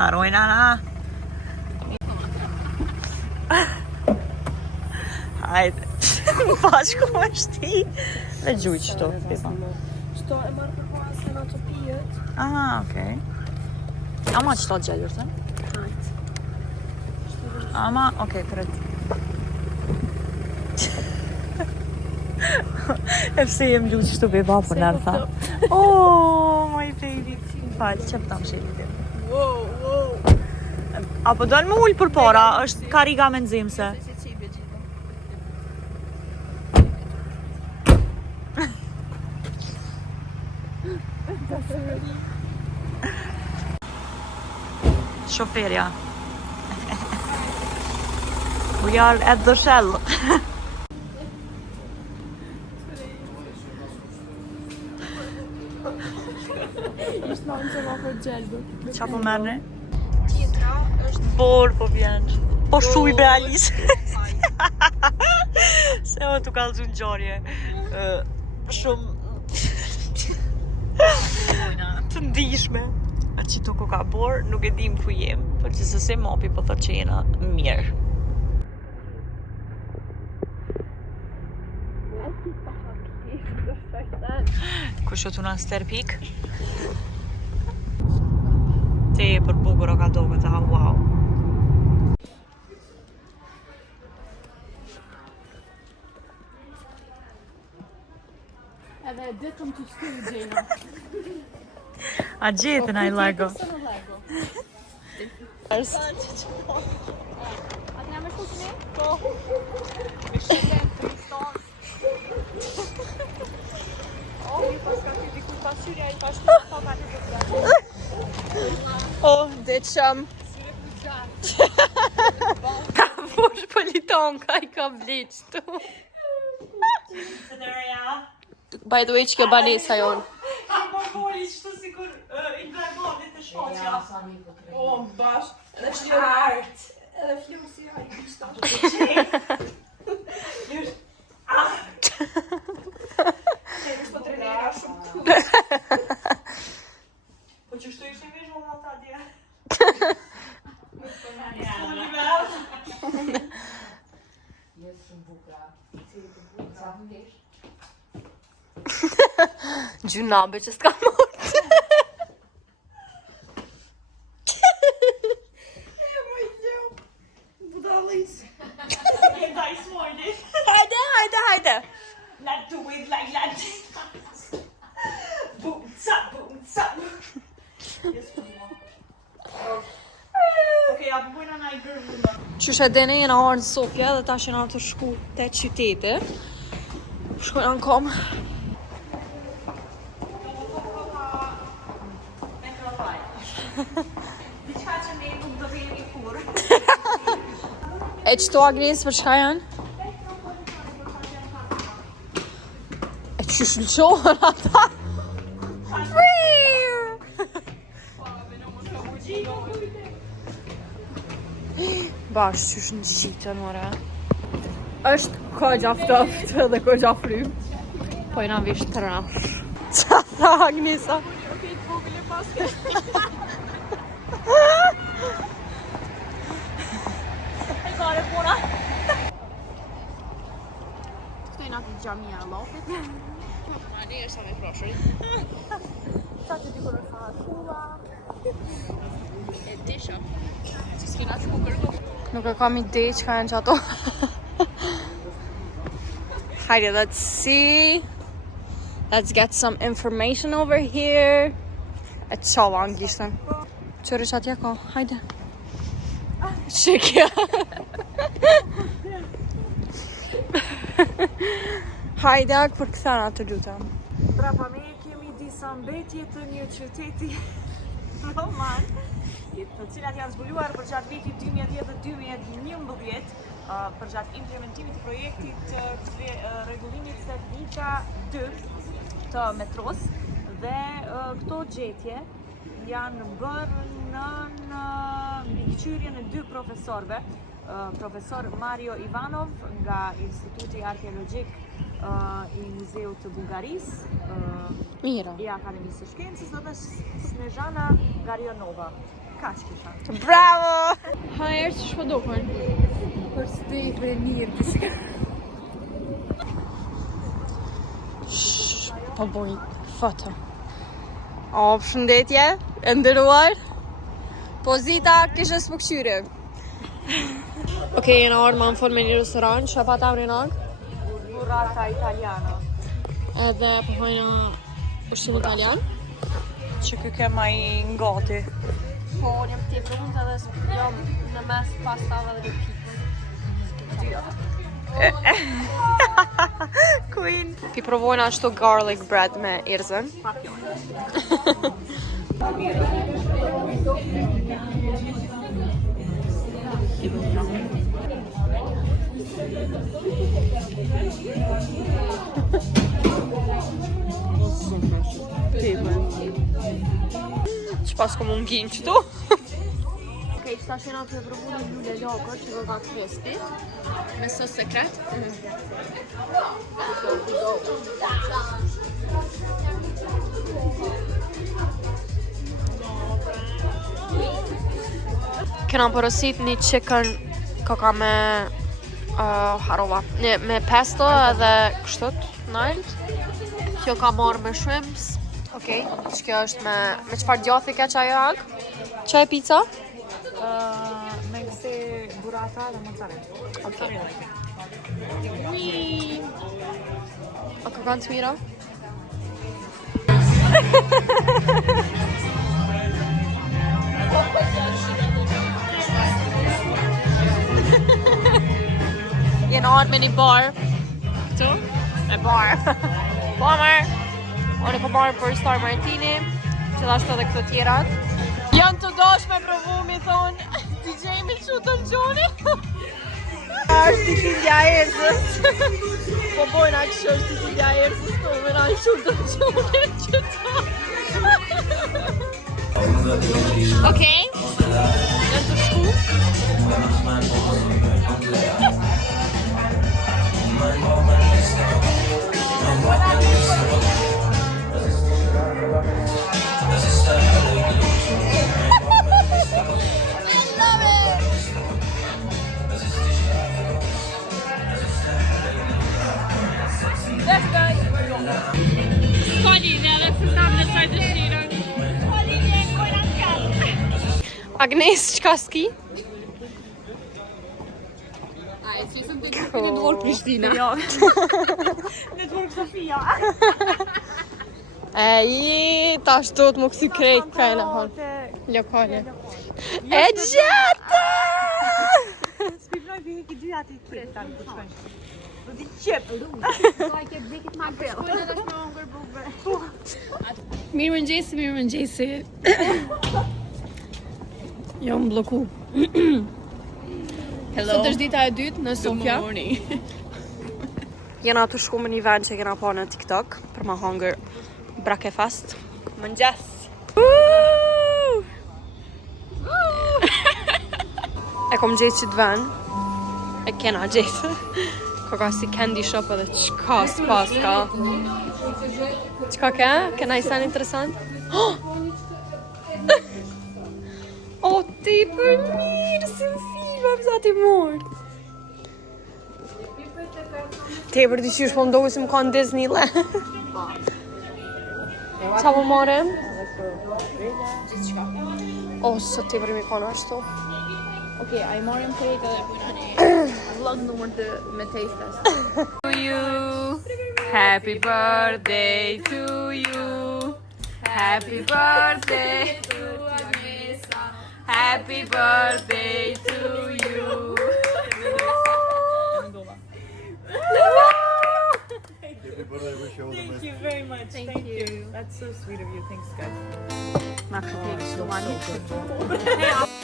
Harojna na. Hajde. Bashku është ti. Dhe gjuj qëto, pipa. Qëto e marrë për para se në të pijet. Aha, okej. Ama qëto gjellur, të? Hajt. Ama, okej, pret. E pse jem luq qëtu pipa, për nërë tha. Oh, my baby. Falë, qëp tam shqipit. Wow. Apo do në më ullë për para, është kariga me nëzimse. Shoferja. We are at the Shell. Ishtë në që ma për gjelbë. Qa po merne? Tjetra është Por po vjen. Po shuj be Alice. Se o t'u kalzu në gjarje. Shumë të ndishme. A qito ku ka bor, nuk e dim ku jem, për që sëse mopi po thot që jena mirë. Ku shotu në sterpik? Te për bukur o ka do këta, wow. edhe ditëm të qëtu i gjena. A gjetën a i Lego? A të nga me shku të ne? Po. Me shëllen të instans. Oh, i pas ka të dikur pasyrja, i pas të pa ka të të Oh, deqëm. Ka fush politonka i ka vliqtu. By the way, që kjo banesa jonë. Ka po boli qëtu sikur i garbovit të shoqja. O, bash, edhe flimë. Edhe flimë si a i kishta. Qenë po të rënera shumë cool. Po që shtu ishte me zhonë ata dje. Gjunabe që s'ka mort. Hajde. Let's do it like that. Boom, tap, boom, tap. Okej, apo bujna na i gërvunda. Qyshe dene jena arë në Sofja dhe ta shena të shku te qytete. Shkojna në kom. Diçka që ne nuk do vjemi kur. E qëto Agnes për çka janë? E qysh në qohën ata? Bash, qysh në gjitën, more. Është kogja ftoftë dhe kogja frymë. Po jena visht të rash. Qa tha Agnesa? Kare puna. Këtojnë ati gjamia e lopit. Ma një është sa me proshëri. Qa që dikur e fa shula. E disha. Që s'kina që ku kërgu. Nuk e kam ide që ka janë që ato. Hajde, let's see. Let's get some information over here. E qava anglishtën. Qërë që atje ka, hajde. Shikja. Hajde, ak për këthana të lutem. Brapa me kemi disa mbetje të një qyteti roman, të cilat janë zbuluar për gjatë vitit 2010-2011, për gjatë implementimit të projektit të rregullimit të vita 2 të metros, dhe këto gjetje janë bërë në mbikëqyrjen e dy profesorëve, profesor Mario Ivanov nga Instituti Arkeologjik i Muzeut të Bullgarisë, Mira. i Akademisë së Shkencës, dhe Snezhana Garionova. Kaç kisha. Bravo! Hayır, ç'po dukun? Për stik dhe mirë të shka. Po boj foto. O, përshëndetje, e nderuar. Pozita kishë s'pëkqyre. Okej, jena orë ma në fol me një restoran, që pa ta vrinar? Burrata italiana. Edhe pohojna ushqim italian. Që ky ke ma i ngoti. Po, unë jam tje frunt edhe jam në mes pastave dhe pizza. Queen. Pi provojna ashtu garlic bread me irzën. Që pas ko mund gjinjë qëtu? Okej, qëta shena të provu një lule lakër që do vatë festit me sos sekret. Kena porosit një chicken kaka me harova, me pesto edhe kështët, nalt. Kjo ka marrë me shrimps. Okej, që kjo është me qëfar djathi ke qaj ag? Qaj pizza? Me kësi burrata dhe mozzarella. Okej. A ka kanë të mira? Jenë arë me një bar. Këtu? Me bar. Bomër! Unë po marrë për Star Martini, që dhe ashtu edhe këto tjerat. Janë të dosh me provu, mi thonë, DJ mi qutën gjoni. është t'i tindja erzës. Po bojna që është t'i tindja erzës, po me na qutën gjoni që ta. Okej, jënë të shku. Agnes, qka s'ki? Në dvorë Prishtina. Në dvorë Sofia. Ta shto të më kësi krejt kajna hon. Lokale. E gjata! Spifroj për heki dy ati kretë tani të shkojnë. Do t'i qepë. Mirë më njësi. Jo më bloku. Hello. Sot është dita e dytë në Sofia. Good morning. Jena të shku me një vend që kena pa në TikTok për ma hangër brakefast. Mëngjes! E kom gjetë që të vend. E kena gjetë. Ka si candy shop edhe qka s'pas ka. Qka ke? Kena i sen interesant? O, ti për mirë, si në film, më zati mord. Te për t'i qysh po më dogu si më ka në Disneyland. Qa po marem? O, sot te për mi ka në ashtu. Okej, a I marrim krejt edhe puna një vlog numër të me taste test. To you, happy birthday to you. Happy birthday to Anissa. Happy birthday to you. Thank you very much. Thank you. That's so sweet of you. Thanks, guys. Ma kështë të